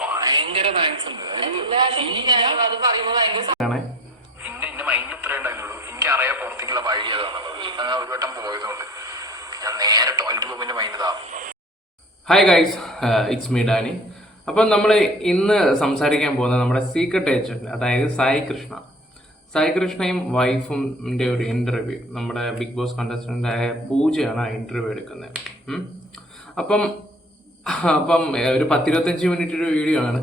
ഭയങ്കര താങ്ക്സ് ഉണ്ട്. എന്റെ എന്റെ മൈൻഡിൽ ഇത്രേ ഉണ്ടായിരുന്നുള്ളൂ. എനിക്കറിയാം പുറത്തേക്കുള്ള വഴി അതാണുള്ളത് ഞാൻ ഒരു വട്ടം പോയതുകൊണ്ട്. ഞാൻ നേരെ ടോയ്ലറ്റ് പോകുമ്പോൾ മൈൻഡ് ഇതാ. Hi guys it's me Danny അപ്പം നമ്മൾ ഇന്ന് സംസാരിക്കാൻ പോകുന്നത് നമ്മുടെ സീക്രട്ട് ഏജന്റ് അതായത് സായി കൃഷ്ണ. സായി കൃഷ്ണയും വൈഫും ഒരു ഇന്റർവ്യൂ നമ്മുടെ ബിഗ് ബോസ് കണ്ടസ്റ്റന്റായ പൂജയാണ് ആ ഇന്റർവ്യൂ എടുക്കുന്നത്. അപ്പം അപ്പം ഒരു പത്തിരുപത്തഞ്ച് മിനിറ്റ് ഒരു വീഡിയോ ആണ്.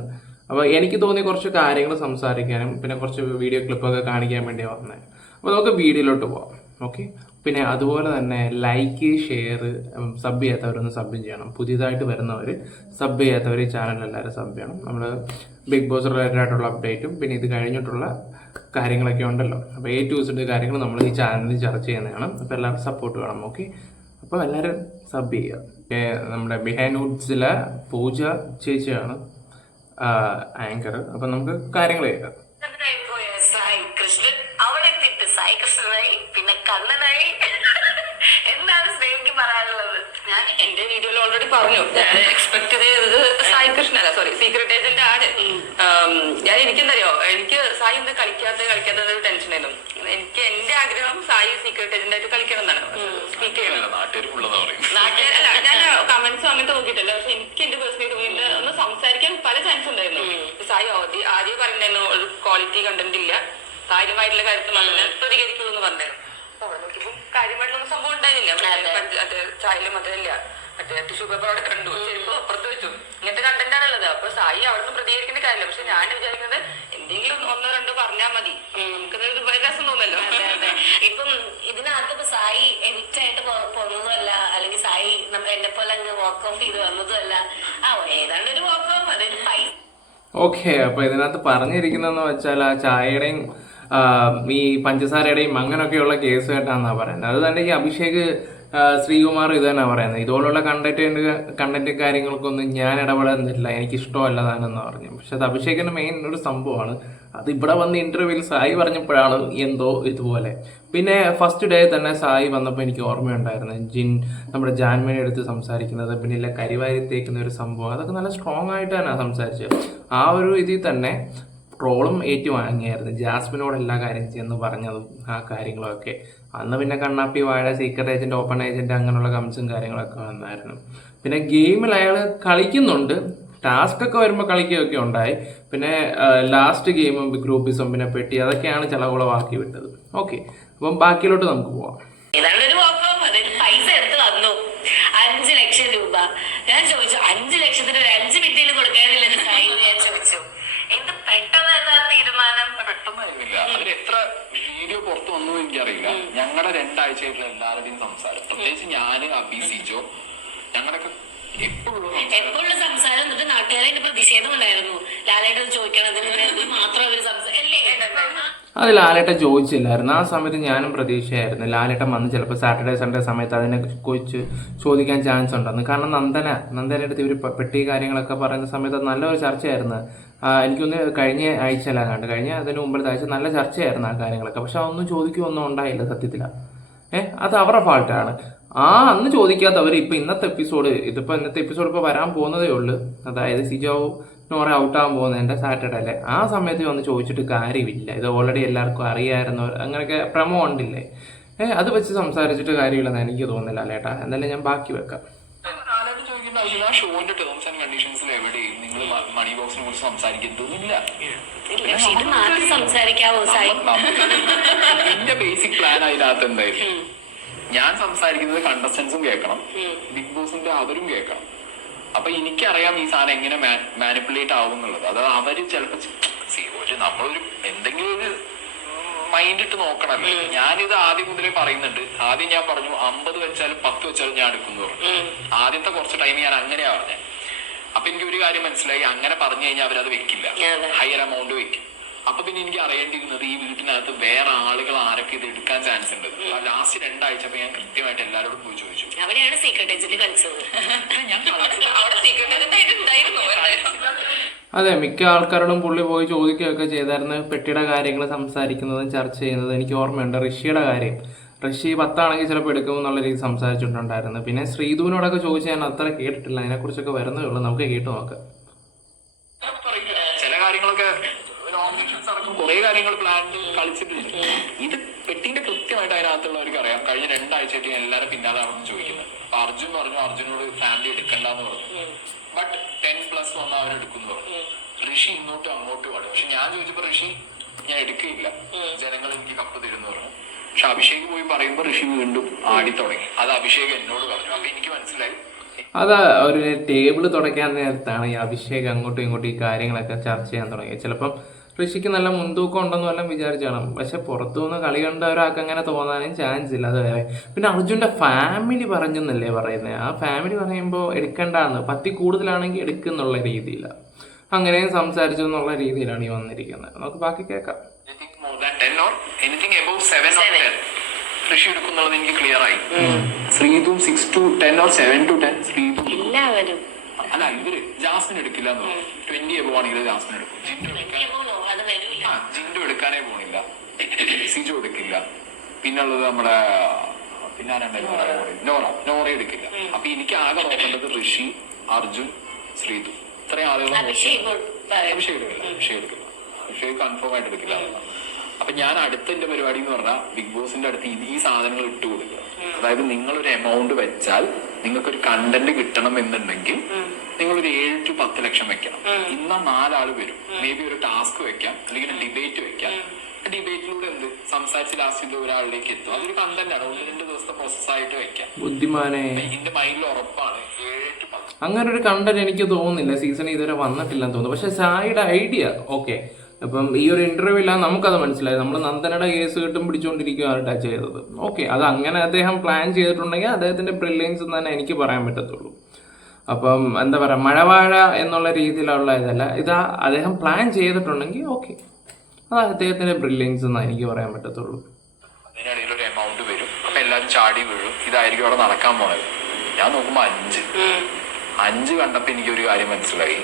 അപ്പോൾ എനിക്ക് തോന്നിയ കുറച്ച് കാര്യങ്ങൾ സംസാരിക്കാനും പിന്നെ കുറച്ച് വീഡിയോ ക്ലിപ്പൊക്കെ കാണിക്കാൻ വേണ്ടി വന്നത് അപ്പോൾ നമുക്ക് വീഡിയോയിലോട്ട് പോവാം. ഓക്കെ പിന്നെ അതുപോലെ തന്നെ ലൈക്ക് ഷെയർ സബ് ചെയ്യാത്തവരൊന്ന് സബ് ചെയ്യണം. പുതിയതായിട്ട് വരുന്നവർ സബ് ചെയ്യാത്തവർ ഈ ചാനൽ എല്ലാവരും സബ് ചെയ്യണം. നമ്മൾ ബിഗ് ബോസ് റിലേറ്റഡ് ആയിട്ടുള്ള അപ്ഡേറ്റും പിന്നെ ഇത് കഴിഞ്ഞിട്ടുള്ള കാര്യങ്ങളൊക്കെ ഉണ്ടല്ലോ. അപ്പോൾ എ ടു സെഡ് കാര്യങ്ങൾ നമ്മൾ ഈ ചാനലിൽ ചർച്ച ചെയ്യുന്നതാണ്. അപ്പോൾ എല്ലാവരും സപ്പോർട്ട് വേണം. ഓക്കെ അപ്പോൾ എല്ലാവരും സബ് ചെയ്യുക. ഏ, നമ്മുടെ ബിഹൈൻഡ് വുഡ്സിലെ പൂജ ചേച്ചിയാണ് ആങ്കർ അപ്പം നമുക്ക് കാര്യങ്ങൾ കേൾക്കാം. സായി കൃഷ്ണൻ സായി കൃഷ്ണനായി പിന്നെ കണ്ണനായി. എന്താണ് സ്നേഹിക്ക് പറയാനുള്ളത്? ഞാൻ എന്റെ വീഡിയോയിൽ ഓൾറെഡി പറഞ്ഞു. ഞാൻ എക്സ്പെക്ട് ചെയ്തത് സായി കൃഷ്ണ അല്ല സോറി സീക്രട്ട് ഏജന്റ് ആണ് ഞാൻ എനിക്കെന്തറിയോ എനിക്ക് സായി എന്താ കളിക്കാത്ത കളിക്കാത്ത ഒരു ടെൻഷനായിരുന്നു എനിക്ക് എന്റെ ആഗ്രഹം സായി സീക്രട്ട് ഏജന്റ് ആയിട്ട് കളിക്കണം എന്നാണ് സ്പീക്ക് ചെയ്യണം നാട്ടുകാരല്ല ഞാൻ കമന്റ്സും അങ്ങനത്തെ നോക്കിയിട്ടില്ല പക്ഷെ എനിക്ക് എന്റെ പേഴ്സണൽ ടോയിൽ ഒന്ന് സംസാരിക്കാൻ പല ചാൻസ് ഉണ്ടായിരുന്നു. സായി ആദ്യം ആദ്യം പറഞ്ഞിരുന്നു ഒരു ക്വാളിറ്റി കണ്ടന്റ് ഇല്ല. കാര്യമായിട്ടുള്ള കാര്യത്തിൽ നല്ല പ്രതികരിക്കുന്നു എന്ന് പറഞ്ഞായിരുന്നു അപ്പൊ അവിടെ നോക്കിയപ്പോ കാര്യമായിട്ടുള്ള സംഭവം ഉണ്ടായിരുന്നില്ല. ചായലും അതല്ല മറ്റേ ടിഷ്യൂ പേപ്പർ അവിടെ കണ്ടു. ചെരുപ്പ് അപ്പുറത്ത് വെച്ചു. ഇങ്ങനത്തെ കണ്ടന്റ് ആണുള്ളത്. അപ്പൊ സായി അവിടുന്ന് പ്രതികരിക്കുന്ന കാര്യമില്ല. പക്ഷെ ഞാൻ വിചാരിക്കുന്നത് എന്തെങ്കിലും ഒന്നോ രണ്ടോ പറഞ്ഞാൽ മതി. നമുക്കതൊരു രസം തോന്നല്ലോ ഇപ്പം ഇതിനകത്ത് ഇപ്പൊ സായി എഡിറ്റ് ആയിട്ട് പോകുന്നതല്ല. അല്ലെങ്കിൽ സായി നമ്മൾ എന്നെ പോലെ അങ്ങ് വാക്ക് ഓഫ് ചെയ്ത് വന്നതുമല്ല. ആ ഏതാണ്ട് ഒരു വാക്ക് ഓഫ് അതൊരു പൈസ ഓക്കെ അപ്പോൾ ഇതിനകത്ത് പറഞ്ഞിരിക്കുന്നതെന്ന് വെച്ചാൽ ആ ചായയുടെയും ഈ പഞ്ചസാരയുടെയും അങ്ങനെയൊക്കെയുള്ള കേസ് കേട്ടാന്നാ പറയുന്നത് അത് തന്നെ ഈ അഭിഷേക് ശ്രീകുമാർ ഇത് തന്നെ പറയുന്നത്. ഇതുപോലുള്ള കണ്ടന്റ് കണ്ടന്റ് കാര്യങ്ങൾക്കൊന്നും ഞാൻ ഇടപെടുന്നില്ല എനിക്ക് ഇഷ്ടമല്ല താനെന്ന് പറഞ്ഞു പക്ഷെ അത് അഭിഷേകിന്റെ മെയിൻ ഒരു സംഭവമാണ്. അത് ഇവിടെ വന്ന് ഇന്റർവ്യൂവിൽ സായി പറഞ്ഞപ്പോഴാണ് എന്തോ ഇതുപോലെ. പിന്നെ ഫസ്റ്റ് ഡേ തന്നെ സായി വന്നപ്പോൾ എനിക്ക് ഓർമ്മയുണ്ടായിരുന്നു. ജിൻ നമ്മുടെ ജാൻമനെ എടുത്ത് സംസാരിക്കുന്നത് പിന്നെ ഇല്ല കരിവാരി തേക്കുന്ന ഒരു സംഭവം. അതൊക്കെ നല്ല സ്ട്രോങ് ആയിട്ട് തന്നെ സംസാരിച്ചത്. ആ ഒരു ഇതിൽ തന്നെ ട്രോളും ഏറ്റുവാങ്ങിയായിരുന്നു ജാസ്മിനോട് എല്ലാ കാര്യം ചെന്ന് പറഞ്ഞതും ആ കാര്യങ്ങളൊക്കെ. അന്ന് പിന്നെ കണ്ണാപ്പി വാഴ സീക്രട്ട് ഏജന്റ് ഓപ്പൺ ഏജന്റ് അങ്ങനെയുള്ള കംസും കാര്യങ്ങളൊക്കെ വന്നായിരുന്നു. പിന്നെ ഗെയിമിൽ അയാൾ കളിക്കുന്നുണ്ട്. ടാസ്ക് ഒക്കെ വരുമ്പോൾ കളിക്കുകയൊക്കെ ഉണ്ടായി. പിന്നെ ലാസ്റ്റ് ഗെയിമും ഗ്രൂപ്പിസം പിന്നെ പെട്ടി അതൊക്കെയാണ് ചിലകുളവാക്കി വിട്ടത്. ഓക്കെ അപ്പം ബാക്കിയിലോട്ട് നമുക്ക് പോവാം ഏതാണ്ട് ഒരു വാക്ക് ഓഫ് അതൊരു പൈസ എടുത്ത് തന്നു അഞ്ചു ലക്ഷം രൂപ ഞാൻ ചോദിച്ചു അഞ്ചു ലക്ഷത്തിന് ഒരു അഞ്ചു മിനിറ്റിൽ കൊടുക്കാനില്ലെന്ന് സായി ഞാൻ ചോദിച്ചു എന്ത് പെട്ടെന്ന് എന്താ തീരുമാനം പെട്ടെന്നായിരുന്നില്ല അതിൽ എത്ര വീഡിയോ പുറത്തു വന്നു എനിക്കറിയില്ല ഞങ്ങളുടെ രണ്ടാഴ്ചയായിട്ടുള്ള എല്ലാവരുടെയും സംസാരം. പ്രത്യേകിച്ച് ഞാൻ അബി സിജോ ഞങ്ങളൊക്കെ എപ്പോഴും എപ്പോഴുള്ള സംസാരം? എന്നിട്ട് നാട്ടുകാരെ പ്രതിഷേധം ഉണ്ടായിരുന്നു. ലാലേട്ടൻ ചോദിക്കണം അതിന് മാത്രം അവർ സംസാരം അത് ലാലേട്ടൻ ചോദിച്ചില്ലായിരുന്നു. ആ സമയത്ത് ഞാനും പ്രതീക്ഷയായിരുന്നു. ലാലേട്ടൻ വന്ന് ചിലപ്പോൾ സാറ്റർഡേ സൺഡേ സമയത്ത് അതിനെ കുറിച്ച് ചോദിക്കാൻ ചാൻസ് ഉണ്ടെന്ന്. കാരണം നന്ദന നന്ദന അടുത്ത് ഇവർ പെട്ടി കാര്യങ്ങളൊക്കെ പറയുന്ന സമയത്ത് നല്ലൊരു ചർച്ചയായിരുന്നു. എനിക്കൊന്ന് കഴിഞ്ഞ ആഴ്ചയല്ല കണ്ട് കഴിഞ്ഞ അതിന് മുമ്പിലത്തെ ആഴ്ച നല്ല ചർച്ചയായിരുന്നു ആ കാര്യങ്ങളൊക്കെ. പക്ഷെ അതൊന്നും ചോദിക്കുകയൊന്നും ഉണ്ടായില്ല സത്യത്തിലാണ് ഏഹ് അത് അവരുടെ ഫാൾട്ടാണ് ആ അന്ന് ചോദിക്കാത്തവർ ഇപ്പൊ ഇന്നത്തെ എപ്പിസോഡ് ഇതിപ്പോ ഇന്നത്തെ എപ്പിസോഡ് ഇപ്പൊ വരാൻ പോകുന്നതേ ഉള്ളൂ. അതായത് സിജോ നോറ ഔട്ടാകാൻ എന്റെ സാറ്റർഡേ അല്ലേ? ആ സമയത്ത് വന്ന് ചോദിച്ചിട്ട് കാര്യമില്ല. ഇത് ഓൾറെഡി എല്ലാവർക്കും അറിയാമായിരുന്നു അങ്ങനെയൊക്കെ പ്രമോ ഉണ്ടില്ലേ? ഏഹ് അത് വെച്ച് സംസാരിച്ചിട്ട് കാര്യമില്ലെന്ന് എനിക്ക് തോന്നുന്നില്ല അല്ലേട്ടാ എന്തായാലും ഞാൻ ബാക്കി വെക്കാം. ഷോന്റെ ടേംസ് ആൻഡ് കണ്ടീഷൻസിൽ എവിടെയും നിങ്ങൾ മണി ബോക്സിനെ കുറിച്ച് സംസാരിക്കുന്നതൊന്നുമില്ല എന്റെ ബേസിക് പ്ലാൻ അതിനകത്ത് എന്തായിരുന്നു ഞാൻ സംസാരിക്കുന്നത് കണ്ടസ്റ്റൻസും കേൾക്കണം. ബിഗ് ബോസിന്റെ അവരും കേൾക്കണം. അപ്പൊ എനിക്കറിയാം ഈ സാധനം എങ്ങനെ മാനിപ്പുലേറ്റ് ആവും എന്നുള്ളത് അത് അവർ ചിലപ്പോ ഒരു നമ്മളൊരു എന്തെങ്കിലും ഒരു മൈൻഡ് ഇട്ട് നോക്കണല്ലോ ഞാനിത് ആദ്യം മുതലേ പറയുന്നുണ്ട്. ആദ്യം ഞാൻ പറഞ്ഞു അമ്പത് വെച്ചാലും പത്ത് വെച്ചാലും ഞാൻ എടുക്കുന്നു പറഞ്ഞു. ആദ്യത്തെ കുറച്ച് ടൈം ഞാൻ അങ്ങനെയാ പറഞ്ഞത് അപ്പൊ എനിക്ക് ഒരു കാര്യം മനസ്സിലായി. അങ്ങനെ പറഞ്ഞു കഴിഞ്ഞാൽ അവരത് വെക്കില്ല. ഹയർ എമൗണ്ട് വെക്കും. അപ്പൊ പിന്നെ എനിക്ക് അറിയേണ്ടിയിരുന്നത് ഈ വീട്ടിനകത്ത് വേറെ ആളുകൾ ആരൊക്കെ ഇത് എടുക്കാൻ ചാൻസ് ഉണ്ട്. ലാസ്റ്റ് രണ്ടാഴ്ച അപ്പൊ ഞാൻ കൃത്യമായിട്ട് എല്ലാവരോടും പോയി ചോദിച്ചു. അവിടെയാണ് സീക്രട്ട് ഏജന്റ് കളിച്ചത്. അവിടെ സീക്രട്ട് ഉണ്ടായിരുന്നു അതെ മിക്ക ആൾക്കാരോടും പുള്ളി പോയി ചോദിക്കുകയൊക്കെ ചെയ്തായിരുന്നു പെട്ടിയുടെ കാര്യങ്ങൾ സംസാരിക്കുന്നതും ചർച്ച ചെയ്യുന്നതും. എനിക്ക് ഓർമ്മയുണ്ട് ഋഷിയുടെ കാര്യം. ഋഷി പത്താണെങ്കിൽ ചിലപ്പോൾ എടുക്കും എന്നുള്ള രീതി സംസാരിച്ചിട്ടുണ്ടായിരുന്നു. പിന്നെ ശ്രീധുവിനോടൊക്കെ ചോദിച്ച് ഞാൻ അത്ര കേട്ടിട്ടില്ല. അതിനെക്കുറിച്ചൊക്കെ വരുന്നേ ഉള്ളൂ. നമുക്ക് കേട്ടു നോക്കാം. ചില കാര്യങ്ങളൊക്കെ കുറെ കാര്യങ്ങൾ പ്ലാൻ കളിച്ചിട്ടുണ്ട്. ഇത് പെട്ടിന്റെ കൃത്യമായിട്ട് അതിനകത്തുള്ളവർക്ക് അറിയാം കഴിഞ്ഞ രണ്ടാഴ്ചയായിട്ട് ഞാൻ എല്ലാവരും പിന്നാലെ ആണെന്ന് ചോദിക്കുന്നത്. അപ്പൊ അർജുൻ പറഞ്ഞു അർജുനോട് ഫാമിലി എടുക്കണ്ടെന്ന് പറഞ്ഞു. ബട്ട് ടെൻ പ്ലസ് വന്ന അവൻ എടുക്കുന്നു പറഞ്ഞു. ഋഷി ഇങ്ങോട്ടും അങ്ങോട്ടും ആണ്. പക്ഷെ ഞാൻ ചോദിച്ചപ്പോ ഋഷി ഞാൻ എടുക്കുകയില്ല. ജനങ്ങൾ എനിക്ക് കപ്പ് തരുന്നു പറഞ്ഞു. പക്ഷെ അഭിഷേക് പോയി പറയുമ്പോ ഋഷി വീണ്ടും ആടി തുടങ്ങി. അത് അഭിഷേക് എന്നോട് പറഞ്ഞു. അപ്പൊ എനിക്ക് മനസ്സിലായി. അത് ഒരു ടേബിൾ തുടയ്ക്കാൻ നേരത്താണ് ഈ അഭിഷേക് അങ്ങോട്ടും ഇങ്ങോട്ടും ഈ കാര്യങ്ങളൊക്കെ ചർച്ച ചെയ്യാൻ തുടങ്ങിയത്. ചിലപ്പം ഋഷിക്ക് നല്ല മുൻതൂക്കം ഉണ്ടെന്ന് വല്ലതും വിചാരിച്ചാണ്. പക്ഷെ പുറത്തു നിന്ന് കളി കണ്ട ഒരാൾക്ക് അങ്ങനെ തോന്നാനും ചാൻസ് ഇല്ല. അത് വേറെ. പിന്നെ അർജുന്റെ ഫാമിലി പറഞ്ഞെന്നല്ലേ പറയുന്നത് ആ ഫാമിലി പറയുമ്പോൾ എടുക്കേണ്ടാന്ന്. പത്തി കൂടുതലാണെങ്കിൽ എടുക്കുന്നുള്ള രീതിയിലാണ് അങ്ങനെയും സംസാരിച്ചു എന്നുള്ള രീതിയിലാണ് ഈ വന്നിരിക്കുന്നത്. നമുക്ക് ബാക്കി കേൾക്കാം. Anything more than 10 or anything above 7 or 10 ഋഷി എടുക്കുന്നുള്ളത് എനിക്ക് ക്ലിയർ ആയി. ശ്രീതും six to ten or seven to ten Sreethu. എല്ലാവരും. അല്ല ഇവർ ജാസ്മിൻ എടുക്കില്ല എന്ന് പറഞ്ഞു. ട്വന്റി എബോ ആണെങ്കിൽ ജാസ്മിൻ എടുക്കും. ജിൻഡു ആ എടുക്കാനേ പോണില്ല. സിജു എടുക്കില്ല. പിന്നുള്ളത് നമ്മുടെ പിന്നെ ആരാണ്ടായിരുന്നു? നോറ. നോറ. എടുക്കില്ല. അപ്പൊ എനിക്ക് ആകെ നോക്കേണ്ടത് ഋഷി അർജുൻ ശ്രീതു. ഇത്രയും ആളുകൾ അഭിഷേക് എടുക്കില്ല. അഭിഷേക് എടുക്കില്ല. അഭിഷേക് കൺഫേം ആയിട്ട് എടുക്കില്ല. അപ്പൊ ഞാൻ അടുത്ത എന്റെ പരിപാടി എന്ന് പറഞ്ഞാൽ ബിഗ് ബോസിന്റെ അടുത്ത് ഈ സാധനങ്ങൾ ഇട്ട് കൊടുക്കുക. അതായത് നിങ്ങൾ ഒരു എമൗണ്ട് വെച്ചാൽ നിങ്ങൾക്ക് ഒരു കണ്ടന്റ് കിട്ടണം എന്നുണ്ടെങ്കിൽ നിങ്ങൾ ഒരു ഏഴ് ടു പത്ത് ലക്ഷം വെക്കണം. ഇന്ന നാലാൾ വരും. മേ ബി ഒരു ടാസ്ക് വെക്കാം അല്ലെങ്കിൽ ഡിബേറ്റ് വെക്കാം. ഡിബേറ്റിലൂടെ എന്ത്? സംസാരിച്ച് ലാസ്റ്റ് ഇത് ഒരാളിലേക്ക് എത്തും. അതൊരു കണ്ടന്റ് ആണ്. ഒന്ന് രണ്ട് ദിവസത്തെ പ്രോസസ് ആയിട്ട് വെക്കാം. ബുദ്ധിമാനെ. എന്റെ മൈൻഡിൽ ഉറപ്പാണ്. അങ്ങനെ ഒരു കണ്ടന്റ് എനിക്ക് തോന്നുന്നില്ല. സീസൺ ഇതുവരെ വന്നിട്ടില്ലെന്ന് തോന്നുന്നു. പക്ഷെ സായിയുടെ ഐഡിയ ഓക്കെ അപ്പം ഈ ഒരു ഇന്റർവ്യൂ ഇല്ല നമുക്കത് മനസ്സിലായി നമ്മൾ നന്ദനയുടെ കേസ് കിട്ടും പിടിച്ചുകൊണ്ടിരിക്കുകയാണ് ടച്ച് ചെയ്തത്. ഓക്കെ അത് അങ്ങനെ അദ്ദേഹം പ്ലാൻ ചെയ്തിട്ടുണ്ടെങ്കിൽ അദ്ദേഹത്തിന്റെ ബ്രില്യൻസ് എന്ന് തന്നെ എനിക്ക് പറയാൻ പറ്റത്തുള്ളൂ. അപ്പം എന്താ പറയുക മഴവാഴ എന്നുള്ള രീതിയിലുള്ള ഇതല്ല. ഇത് അദ്ദേഹം പ്ലാൻ ചെയ്തിട്ടുണ്ടെങ്കിൽ ഓക്കെ അത് അദ്ദേഹത്തിന്റെ ബ്രില്യൻസ് എന്നാണ് എനിക്ക് പറയാൻ പറ്റത്തുള്ളൂ. അതിനിടയിൽ ഒരു എമൗണ്ട് വരും. അപ്പൊ എല്ലാരും ചാടി വീഴും. ഇതായിരിക്കും അവിടെ നടക്കാൻ പോണത്. ഞാൻ നോക്കുമ്പോ അഞ്ച്. അഞ്ച് കണ്ടപ്പോ എനിക്ക് ഒരു കാര്യം മനസ്സിലായി.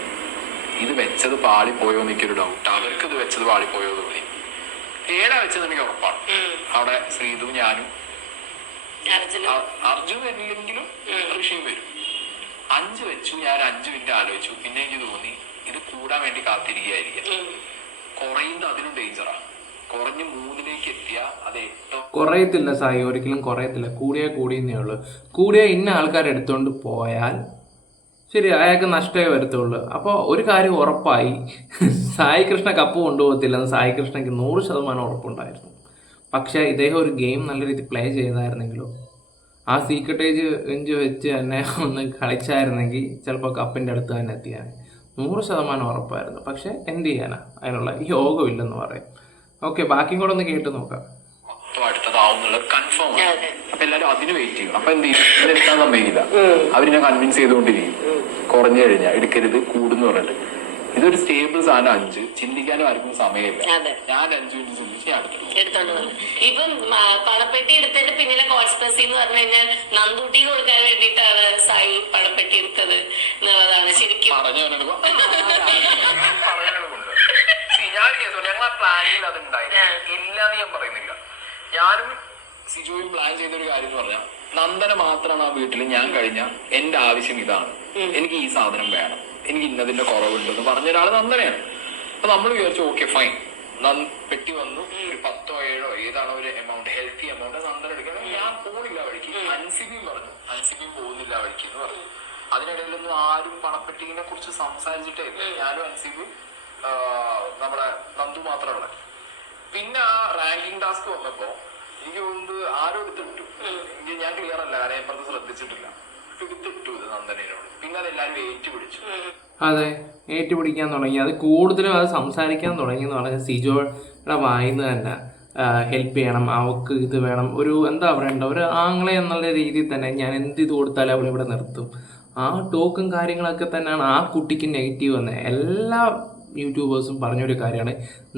ഇത് വെച്ചത് പാളിപ്പോയോ എന്ന് എനിക്കൊരു ഡൗട്ട് അവർക്ക് ഇത് വെച്ചത് പാളിപ്പോയോ എന്ന് തോന്നി. ഏഴാ വെച്ചത് എനിക്ക് ഉറപ്പാണ്. അവിടെ ശ്രീതു ഞാനും. അർജുൻ വരില്ലെങ്കിലും ഋഷിയും വരും. അഞ്ച് വെച്ചു ഞാൻ അഞ്ചു മിനിറ്റ് ആലോചിച്ചു. പിന്നെ എനിക്ക് തോന്നി ഇത് കൂടാൻ വേണ്ടി കാത്തിരിക്കുകയായിരിക്കും. കുറയുന്നത് അതിനും ഡേഞ്ചറാണ് കുറഞ്ഞ് മൂന്നിലേക്ക് എത്തിയ അത് എട്ടോ കുറയത്തില്ല സായി ഒരിക്കലും കുറയത്തില്ല. കൂടിയാൽ കൂടിയെന്നേ ഉള്ളൂ. കൂടിയ ഇന്ന ആൾക്കാർ എടുത്തുകൊണ്ട് പോയാൽ ശരി അയാൾക്ക് നഷ്ടമേ വരത്തുള്ളൂ. അപ്പോൾ ഒരു കാര്യം ഉറപ്പായി. സായി കൃഷ്ണ കപ്പ് കൊണ്ടുപോകത്തില്ലെന്ന് സായി കൃഷ്ണയ്ക്ക് നൂറ് ശതമാനം ഉറപ്പുണ്ടായിരുന്നു. പക്ഷേ ഇദ്ദേഹം ഒരു ഗെയിം നല്ല രീതിയിൽ പ്ലേ ചെയ്തായിരുന്നെങ്കിലോ? ആ സീക്രട്ട് ഏജ് എഞ്ച് വെച്ച് തന്നെ ഒന്ന് കളിച്ചായിരുന്നെങ്കിൽ ചിലപ്പോൾ കപ്പിന്റെ അടുത്ത് തന്നെ എത്തിയാൽ നൂറ് ശതമാനം ഉറപ്പായിരുന്നു. പക്ഷേ എന്ത് ചെയ്യാനാ. അതിനുള്ള യോഗമില്ലെന്ന് പറയും. ഓക്കെ ബാക്കിയും കൂടെ ഒന്ന് കേട്ട് നോക്കാം. കൺഫേം ആണ്. അപ്പൊ എല്ലാരും അതിന് വെയിറ്റ് ചെയ്യും അപ്പൊ എന്ത് ചെയ്യും? ഇതെടുക്കാൻ ഞാൻ അവരിനെ കൺവിൻസ് ചെയ്തുകൊണ്ടിരിക്കും. കുറഞ്ഞു കഴിഞ്ഞാൽ എടുക്കരുത് കൂടുന്നു പറഞ്ഞിട്ട്. ഇതൊരു സ്റ്റേബിൾ സാധനം അഞ്ച് ചിന്തിക്കാനും ആർക്കും സമയമില്ല. അതെ. ഞാൻ അഞ്ചു മിനിറ്റ് ചിന്തിച്ച് എടുത്തോണ്ട് വന്നു. ഇപ്പം പണപ്പെട്ടി എടുത്തതിന്റെ പിന്നിലെ കോൺസ്പെൻസി എന്ന് പറഞ്ഞു കഴിഞ്ഞാൽ നന്ദൂട്ടി കൊടുക്കാൻ വേണ്ടിയിട്ടാണ് സായി പണപ്പെട്ടി എടുത്തത് എന്നുള്ളതാണ് ശരിക്കും. പറഞ്ഞു ഞങ്ങൾ പ്ലാനിങ്ങിൽ അത് ഇല്ലാന്ന് ഞാൻ പറയുന്നില്ല. ഞാനും സിജുവും പ്ലാൻ ചെയ്ത ഒരു കാര്യം എന്ന് പറഞ്ഞാൽ നന്ദന മാത്രമാണ് ആ വീട്ടിൽ ഞാൻ കഴിഞ്ഞ എന്റെ ആവശ്യം ഇതാണ്. എനിക്ക് ഈ സാധനം വേണം. എനിക്ക് ഇന്നതിന്റെ കുറവുണ്ടെന്ന് പറഞ്ഞ ഒരാൾ നന്ദനയാണ്. അപ്പൊ നമ്മൾ വിചാരിച്ചു ഓക്കെ ഫൈൻ പെട്ടി വന്നു. ഒരു പത്തോ ഏഴോ ഏതാണോ ഒരു എമൗണ്ട് ഹെൽത്തി എമൗണ്ട് നന്ദന എടുക്കണം ഞാൻ പോകുന്നില്ല വഴിക്ക്. അൻസിബിയും പറഞ്ഞു. അൻസിബിയും പോകുന്നില്ല വഴിക്ക് എന്ന് പറഞ്ഞു. അതിനിടയിലൊന്നും ആരും പണപ്പെട്ടിനെ കുറിച്ച് സംസാരിച്ചിട്ടേ ഇല്ല. ഞാനും അൻസിബും നമ്മളെ നമ്മുടെ നന്ദു മാത്രമാണ്. പിന്നെ ആ റാങ്കിങ് ടാസ്ക് വന്നപ്പോ എനിക്ക് തോന്നുന്നത് ആരോ എടുത്തിട്ടു എനിക്ക് ഞാൻ ക്ലിയർ അല്ല ആരെ പറഞ്ഞ് ശ്രദ്ധിച്ചിട്ടില്ല. എടുത്തിട്ടു ഇത് നന്ദനോട് പിന്നെ അത് എല്ലാരും ഏറ്റുപിടിച്ചു. അതെ ഏറ്റുപിടിക്കാൻ തുടങ്ങി. അത് കൂടുതലും അത് സംസാരിക്കാൻ തുടങ്ങി എന്ന് പറഞ്ഞാൽ സിജോയുടെ വായിന്ന് തന്നെ ഹെൽപ്പ് ചെയ്യണം. അവക്ക് ഇത് വേണം. ഒരു എന്താ പറയണ്ട ഒരു ആങ്ങളെ എന്നുള്ള രീതിയിൽ തന്നെ ഞാൻ എന്ത് ഇത് കൊടുത്താലും അവൾ ഇവിടെ നിർത്തും. ആ ടോക്കും കാര്യങ്ങളൊക്കെ തന്നെയാണ് ആ കുട്ടിക്ക് നെഗറ്റീവ് വന്നത് എല്ലാ യൂട്യൂബേഴ്സും പറഞ്ഞൊരു കാര്യമാണ്.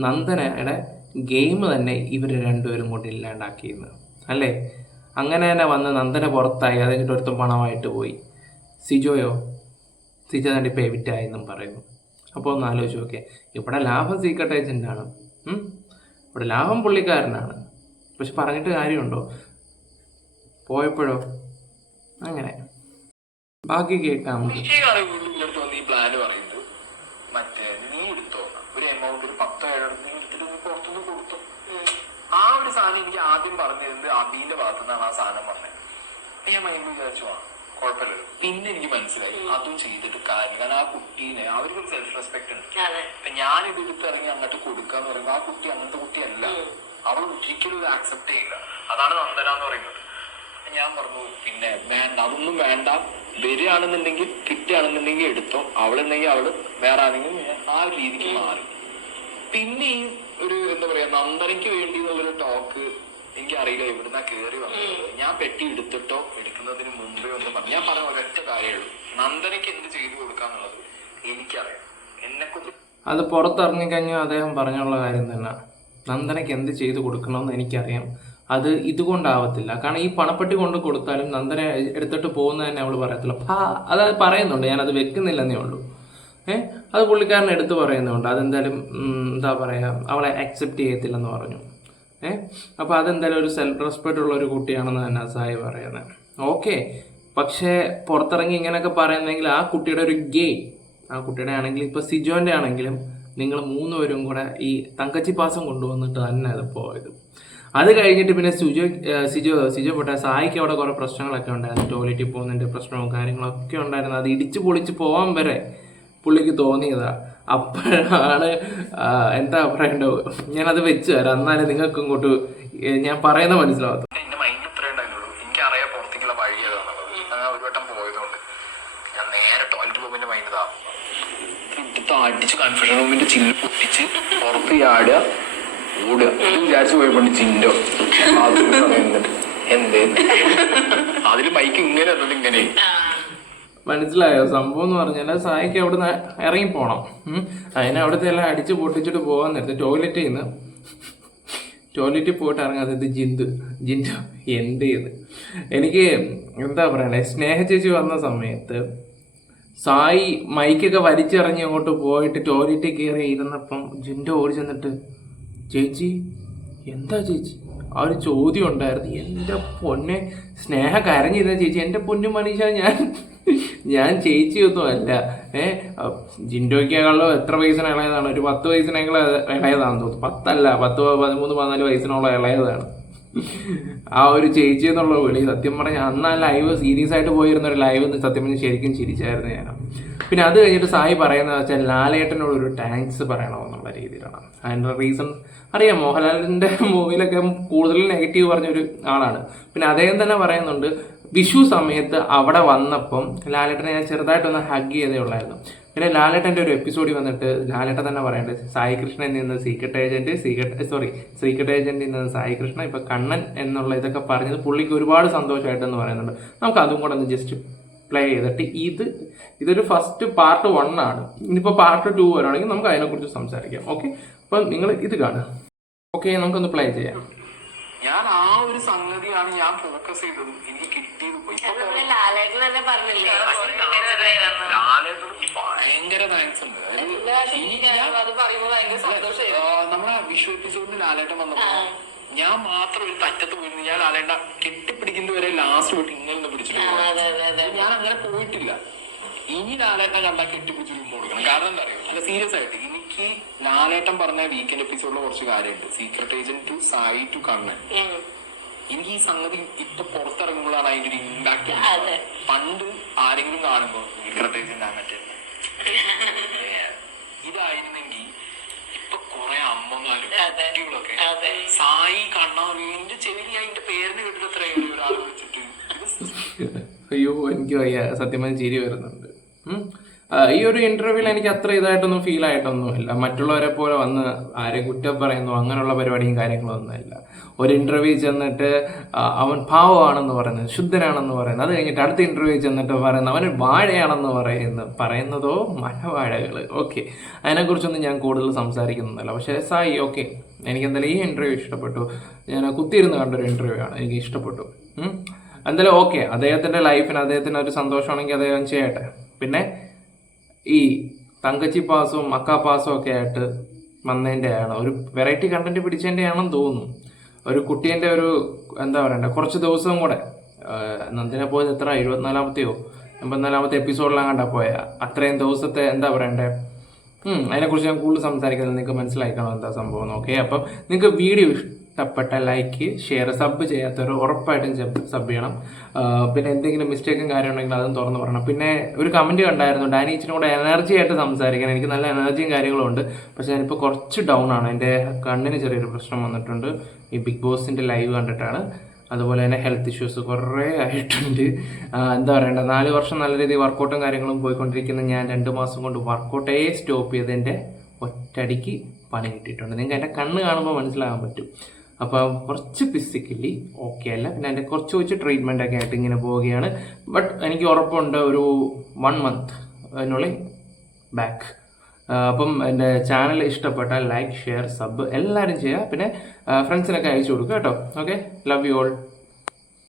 നന്ദനയുടെ ഗെയിം തന്നെ ഇവർ രണ്ടുപേരും കൊണ്ട് ഇല്ലാണ്ടാക്കിയിരുന്നു. അല്ലേ? അങ്ങനെ തന്നെ വന്ന് നന്ദന പുറത്തായി. അത് കഴിഞ്ഞിട്ട് ഒരുത്തം പണമായിട്ട് പോയി. സിജോയോ? സിജ തന്നെ ഇപ്പോൾ എവിറ്റായി എന്നും പറയുന്നു. അപ്പോൾ ഒന്ന് ആലോചിച്ച് നോക്കെ ഇവിടെ ലാഭം സീക്രട്ട് ഏജന്റാണ് ഇവിടെ ലാഭം പുള്ളിക്കാരനാണ്. പക്ഷെ പറഞ്ഞിട്ട് കാര്യമുണ്ടോ? പോയപ്പോഴോ? അങ്ങനെ. ബാക്കി കേൾക്കാം നമുക്ക് അഭിഷേകാണ് വീണ്ടും ഇന്റെ അടുത്ത് വന്ന് ഈ പ്ലാൻ പറയുന്നത് മറ്റേ നീ എടുത്തോ ഒരു എമൗണ്ട് ഒരു പത്തോ ഏഴോ നീ എടുത്തിട്ട് നീ പുറത്തുനിന്ന് കൊടുത്തോ ആ ഒരു സാധനം എനിക്ക് ആദ്യം പറഞ്ഞിരുന്നത് അബീന്റെ ഭാഗത്തു നിന്നാണ് ആ സാധനം പറഞ്ഞത് ഞാൻ മൈൻഡ് വിചാരിച്ചു ആ കുഴപ്പമില്ലല്ലോ. പിന്നെ എനിക്ക് മനസ്സിലായി അതും ചെയ്തിട്ട് കാര്യം. കാരണം ആ കുട്ടീനെ അവർക്ക് സെൽഫ് റെസ്പെക്ട് ഉണ്ട്. അപ്പൊ ഞാൻ ഇത് എടുത്തിറങ്ങി ഇറങ്ങി അങ്ങോട്ട് എന്ന് പറയുമ്പോൾ ആ കുട്ടി അങ്ങനത്തെ കുട്ടിയല്ല. അവൾ ഒരിക്കലും ഇത് ആക്സെപ്റ്റ് ചെയ്യില്ല. അതാണ് നന്ദന എന്ന് പറയുന്നത്. ഞാൻ പറഞ്ഞു പിന്നെ വേണ്ട അതൊന്നും വേണ്ട. വരികയാണെന്നുണ്ടെങ്കിൽ കിട്ടുകയാണെന്നുണ്ടെങ്കിൽ എടുത്തോ. അവളുണ്ടെങ്കിൽ അവൾ വേറെ ആണെങ്കിലും ആ ഒരു രീതിക്ക് മാറി. പിന്നെ ഈ ഒരു എന്താ പറയാ നന്ദനയ്ക്ക് വേണ്ടി എന്നുള്ളൊരു ടോക്ക് എനിക്കറിയില്ല ഇവിടുന്ന് കേറി വന്നത്. ഞാൻ പെട്ടി എടുത്തിട്ടോ എടുക്കുന്നതിന് മുമ്പേ ഒന്ന് പറഞ്ഞു. ഞാൻ പറഞ്ഞ ഒരൊറ്റ കാര്യമുള്ളൂ നന്ദനയ്ക്ക് എന്ത് ചെയ്തു കൊടുക്കാന്നുള്ളത് എനിക്കറിയാം. എന്നെ കൊണ്ട് അത് പുറത്തിറങ്ങിക്കഴിഞ്ഞാൽ അദ്ദേഹം പറഞ്ഞുള്ള കാര്യം തന്നെ. നന്ദനയ്ക്ക് എന്ത് ചെയ്തു കൊടുക്കണമെന്ന് എനിക്കറിയാം. അത് ഇതുകൊണ്ടാവത്തില്ല. കാരണം ഈ പണപ്പെട്ടി കൊണ്ട് കൊടുത്താലും നന്ദന എടുത്തിട്ട് പോകുന്ന തന്നെ അവൾ പറയത്തില്ല. ആ അതായത് പറയുന്നുണ്ട്. ഞാനത് വെക്കുന്നില്ലെന്നേ ഉള്ളൂ. ഏഹ് അത് പുള്ളിക്കാരൻ എടുത്ത് പറയുന്നുണ്ട്. അതെന്തായാലും എന്താ പറയുക അവളെ അക്സെപ്റ്റ് ചെയ്യത്തില്ലെന്ന് പറഞ്ഞു. ഏഹ് അപ്പോൾ അതെന്തായാലും ഒരു സെൽഫ് റെസ്പെക്റ്റ് ഉള്ള ഒരു കുട്ടിയാണെന്ന് തന്നെ സായി പറയുന്നത് ഓക്കെ പക്ഷേ പുറത്തിറങ്ങി ഇങ്ങനെയൊക്കെ പറയുന്നെങ്കിൽ ആ കുട്ടിയുടെ ഒരു ഗേ ആ കുട്ടിയുടെ ആണെങ്കിലും ഇപ്പോൾ സിജോന്റെ ആണെങ്കിലും നിങ്ങൾ മൂന്നുപേരും കൂടെ ഈ തങ്കച്ചി പാസം കൊണ്ടുവന്നിട്ട് തന്നെ അത് പോയത്. അത് കഴിഞ്ഞിട്ട് പിന്നെ സുജോ സിജോ സിജോ പോട്ടെ സായിക്ക് അവിടെ കുറേ പ്രശ്നങ്ങളൊക്കെ ഉണ്ടായിരുന്നു. ടോയ്ലറ്റിൽ പോകുന്നതിന്റെ പ്രശ്നവും കാര്യങ്ങളൊക്കെ ഉണ്ടായിരുന്നു. അത് ഇടിച്ചു പൊളിച്ച് പോകാൻ വരെ പുള്ളിക്ക് തോന്നിയതാ. അപ്പോഴാണ് എന്താ അഭിപ്രായം ഞാൻ ഞാനത് വെച്ച് തരാം. എന്നാലും നിങ്ങൾക്ക് ഇങ്ങോട്ട് ഞാൻ പറയുന്നത് മനസ്സിലാവത്തു അടിച്ച് കൺഫ്യൂഷൻ റൂമിന്റെ ചില്ല് പൊട്ടിച്ച് പുറത്ത് ചാടുക ഓടുക. വിചാരിച്ചു പോയപ്പോണ്ട് ചിന്തോ എന്തേ? അതിൽ മൈക്ക് ഇങ്ങനെ ഇങ്ങനെ. മനസ്സിലായോ? സംഭവം എന്ന് പറഞ്ഞാൽ സായിക്ക് അവിടെ നിന്ന് ഇറങ്ങി പോണം ഉം. അതിനെ അവിടുത്തെ എല്ലാം അടിച്ച് പൊട്ടിച്ചിട്ട് പോകാൻ നേരത്തെ ടോയ്ലറ്റിൽ നിന്ന് ടോയ്ലറ്റിൽ പോയിട്ട് ഇറങ്ങാതെ ഇത് ജിന്തു? ജിന്തു എന്ത് ചെയ്ത് എനിക്ക് എന്താ പറയണേ? സ്നേഹ ചേച്ചി വന്ന സമയത്ത് സായി മൈക്കൊക്കെ വലിച്ചെറിഞ്ഞ് അങ്ങോട്ട് പോയിട്ട് ടോയ്ലറ്റിൽ കയറി ഇരുന്നപ്പം ജിൻഡു ഓടി ചെന്നിട്ട് ചേച്ചി എന്താ ചേച്ചി? ആ ഒരു ചോദ്യം ഉണ്ടായിരുന്നു. എന്റെ പൊന്നെ സ്നേഹ കരഞ്ഞിരുന്ന ചേച്ചി എന്റെ പൊന്നു മനീഷ ഞാൻ ഞാൻ ചേച്ചിയൊന്നും അല്ല. ഏ ജിൻഡോയ്ക്കാളോ എത്ര വയസ്സിന് ഇളയതാണ്? ഒരു പത്ത് വയസ്സിനെങ്കിലും ഇളയതാണെന്ന് തോന്നുന്നു. പത്തല്ല പത്ത് പതിമൂന്ന് പതിനാല് വയസ്സിനുള്ള ഇളയതാണ്. ആ ഒരു ചേച്ചി എന്നുള്ള വിളി. സത്യം പറഞ്ഞാൽ അന്ന് ആ ലൈവ് സീരിയസ് ആയിട്ട് പോയിരുന്ന ഒരു ലൈവ് എന്ന് സത്യം പറഞ്ഞാൽ ശരിക്കും ചിരിച്ചായിരുന്നു ഞാൻ. പിന്നെ അത് കഴിഞ്ഞിട്ട് സായി പറയുന്നത് വെച്ചാൽ ലാലേട്ടനോട് ഒരു താങ്ക്സ് പറയണമെന്നുള്ള രീതിയിലാണ്. അതിന്റെ റീസൺ അറിയാം. മോഹൻലാലിന്റെ മൂവിയിലൊക്കെ കൂടുതൽ നെഗറ്റീവ് പറഞ്ഞൊരു ആളാണ്. പിന്നെ അദ്ദേഹം തന്നെ പറയുന്നുണ്ട് വിഷു സമയത്ത് അവിടെ വന്നപ്പം ലാലേട്ടനെ ഞാൻ ചെറുതായിട്ടൊന്ന് ഹഗ് ചെയ്തേ ഉള്ളായിരുന്നു. പിന്നെ ലാലേട്ടന്റെ ഒരു എപ്പിസോഡിൽ വന്നിട്ട് ലാലേട്ട തന്നെ പറയേണ്ടത് സായി കൃഷ്ണൻ നിന്ന് secret agent secret sorry secret ഏജന്റിൽ നിന്ന് സായി കൃഷ്ണ ഇപ്പൊ കണ്ണൻ എന്നുള്ള ഇതൊക്കെ പറഞ്ഞത് പുള്ളിക്ക് ഒരുപാട് സന്തോഷമായിട്ടെന്ന് പറയുന്നുണ്ട്. നമുക്ക് അതും കൂടെ ഒന്ന് ജസ്റ്റ് പ്ലേ ചെയ്തിട്ട് ഇത് ഇതൊരു ഫസ്റ്റ് പാർട്ട് വൺ ആണ്. ഇനിയിപ്പോൾ പാർട്ട് ടു വരാണെങ്കിൽ നമുക്ക് അതിനെക്കുറിച്ച് സംസാരിക്കാം. ഓക്കെ അപ്പം നിങ്ങൾ ഇത് കാണുക. ഓക്കെ നമുക്കൊന്ന് പ്ലേ ചെയ്യാം. ഞാൻ ആ ഒരു സംഗതിയാണ് ഞാൻ ഫോക്കസ് ചെയ്തത് എനിക്ക് കിട്ടിയത് പോയി. ഭയങ്കര താങ്ക്സ് ഉണ്ട്. നമ്മളെ വിഷു എപ്പിസോഡിന് ലാലേട്ടൻ വന്നപ്പോ ഞാൻ മാത്രം ഒരു തറ്റത്ത് പോയിരുന്നു. ഞാൻ ലാലേട്ട കെട്ടിപ്പിടിക്കുന്നത് വരെ ലാസ്റ്റ് പോയിട്ട് ഇങ്ങനെ ഒന്ന് പിടിച്ചിട്ട് ആ, പോയി. അതെ അതെ അതെ. ഞാൻ അങ്ങനെ പോയിട്ടില്ല. ഇനി ലാലേട്ടൻ കണ്ടാൽ കെട്ടിപ്പിടിച്ച് ഉമ്മ കൊടുക്കണം കാരണം എന്താ പറയുക അല്ല സീരിയസ് ആയിട്ട്. എനിക്ക് ലാലേട്ടൻ പറഞ്ഞ വീക്കെൻഡ് എപ്പിസോഡിൽ കുറച്ച് കാര്യമുണ്ട്. Secret agent to Sai to Kannan. എനിക്ക് ഈ സംഗതി ഇപ്പൊ പുറത്തിറങ്ങുമ്പോഴാണ് അതിന്റെ ഒരു അതെ. പണ്ട് ആരെങ്കിലും കാണുമ്പോ ആ മറ്റേ ഇതായിരുന്നെങ്കിൽ ഇപ്പൊ കുറെ അമ്മമാരും. കുട്ടികളൊക്കെ അതെ. സായി കണ്ണാവി ചെവി അതിന്റെ പേരിന് കിട്ടുന്ന എത്രയാണ് ഒരാൾ വിളിച്ചിട്ട് അയ്യോ എനിക്ക് വയ്യ സത്യമായി ചിരി വരുന്നുണ്ട് ഈ ഒരു ഇന്റർവ്യൂവിൽ എനിക്ക് അത്ര ഇതായിട്ടൊന്നും ഫീൽ ആയിട്ടൊന്നും ഇല്ല മറ്റുള്ളവരെ പോലെ വന്ന് ആരെ കുറ്റം പറയുന്നു അങ്ങനെയുള്ള പരിപാടിയും കാര്യങ്ങളൊന്നുമില്ല ഒരു ഇന്റർവ്യൂ ചെന്നിട്ട് അവൻ പാവമാണെന്ന് പറയുന്നത് ശുദ്ധനാണെന്ന് പറയുന്നത് അത് കഴിഞ്ഞിട്ട് അടുത്ത ഇന്റർവ്യൂ ചെന്നിട്ട് പറയുന്നത് അവൻ വാഴയാണെന്ന് പറയുന്നു പറയുന്നതോ മഴവാഴകൾ ഓക്കെ അതിനെക്കുറിച്ചൊന്നും ഞാൻ കൂടുതൽ സംസാരിക്കുന്നില്ല പക്ഷേ സായി ഓക്കെ എനിക്ക് എന്തായാലും ഈ ഇന്റർവ്യൂ ഇഷ്ടപ്പെട്ടു. ഞാൻ കുത്തിയിരുന്ന് കണ്ടൊരു ഇന്റർവ്യൂ ആണ്. എനിക്ക് ഇഷ്ടപ്പെട്ടു. എന്തായാലും ഓക്കെ അദ്ദേഹത്തിന്റെ ലൈഫിന് അദ്ദേഹത്തിന് ഒരു സന്തോഷമാണെങ്കിൽ അദ്ദേഹം ചെയ്യട്ടെ. പിന്നെ ഈ തങ്കച്ചി പാസും മക്ക പാസും ഒക്കെ ആയിട്ട് വന്നതിന്റെ ആണ് ഒരു വെറൈറ്റി കണ്ടന്റ് പിടിച്ചതിന്റെ ആണെന്ന് തോന്നുന്നു. ഒരു കുട്ടീന്റെ ഒരു എന്താ പറയണ്ടേ കുറച്ച് ദിവസം കൂടെ നന്ദിനെ പോയത് എത്ര? എഴുപത്തിനാലാമത്തെയോ എൺപത്തിനാലാമത്തെ എപ്പിസോഡിലാണ് കണ്ടാ പോയ. അത്രയും ദിവസത്തെ എന്താ പറയണ്ടേ അതിനെക്കുറിച്ച് ഞാൻ കൂടുതൽ സംസാരിക്കുന്നത് നിങ്ങൾക്ക് മനസ്സിലാക്കണം എന്താ സംഭവം? ഓക്കെ അപ്പം നിങ്ങൾക്ക് വീഡിയോ ഇഷ്ടപ്പെട്ട ലൈക്ക് ഷെയർ സബ് ചെയ്യാത്തവർ ഉറപ്പായിട്ടും സബ് ചെയ്യണം. പിന്നെ എന്തെങ്കിലും മിസ്റ്റേക്കും കാര്യം ഉണ്ടെങ്കിൽ അതും തുറന്ന് പറയണം. പിന്നെ ഒരു കമന്റ് കണ്ടായിരുന്നു ഡാനി ഇച്ചിരി കൂടെ എനർജി ആയിട്ട് സംസാരിക്കാൻ. എനിക്ക് നല്ല എനർജിയും കാര്യങ്ങളും ഉണ്ട്. പക്ഷേ ഞാനിപ്പോൾ കുറച്ച് ഡൗൺ ആണ്. എന്റെ കണ്ണിന് ചെറിയൊരു പ്രശ്നം വന്നിട്ടുണ്ട്. ഈ ബിഗ് ബോസിന്റെ ലൈവ് കണ്ടിട്ടാണ്. അതുപോലെ തന്നെ ഹെൽത്ത് ഇഷ്യൂസ് കുറേ ആയിട്ടുണ്ട്. എന്താ പറയണ്ട? നാല് വർഷം നല്ല രീതിയിൽ വർക്കൗട്ടും കാര്യങ്ങളും പോയിക്കൊണ്ടിരിക്കുന്ന ഞാൻ രണ്ട് മാസം കൊണ്ട് വർക്കൗട്ടേ സ്റ്റോപ്പ് ചെയ്തതിന്റെ ഒറ്റടിക്ക് പണി കിട്ടിയിട്ടുണ്ട്. നിങ്ങൾക്ക് എന്റെ കണ്ണ് കാണുമ്പോൾ മനസ്സിലാകാൻ പറ്റും. അപ്പോൾ കുറച്ച് ഫിസിക്കലി ഓക്കെ അല്ല. പിന്നെ എന്റെ കുറച്ച് കുറച്ച് ട്രീറ്റ്മെന്റ് ഒക്കെ ആയിട്ട് ഇങ്ങനെ പോവുകയാണ്. ബട്ട് എനിക്ക് ഉറപ്പുണ്ട് ഒരു വൺ മന്ത് അതിനുള്ളിൽ ബാക്ക് അപ്പം എന്റെ ചാനൽ ഇഷ്ടപ്പെട്ടാൽ ലൈക്ക് ഷെയർ സബ് എല്ലാവരും ചെയ്യുക. പിന്നെ ഫ്രണ്ട്സിനൊക്കെ അയച്ചു കൊടുക്കുക കേട്ടോ. Okay love you all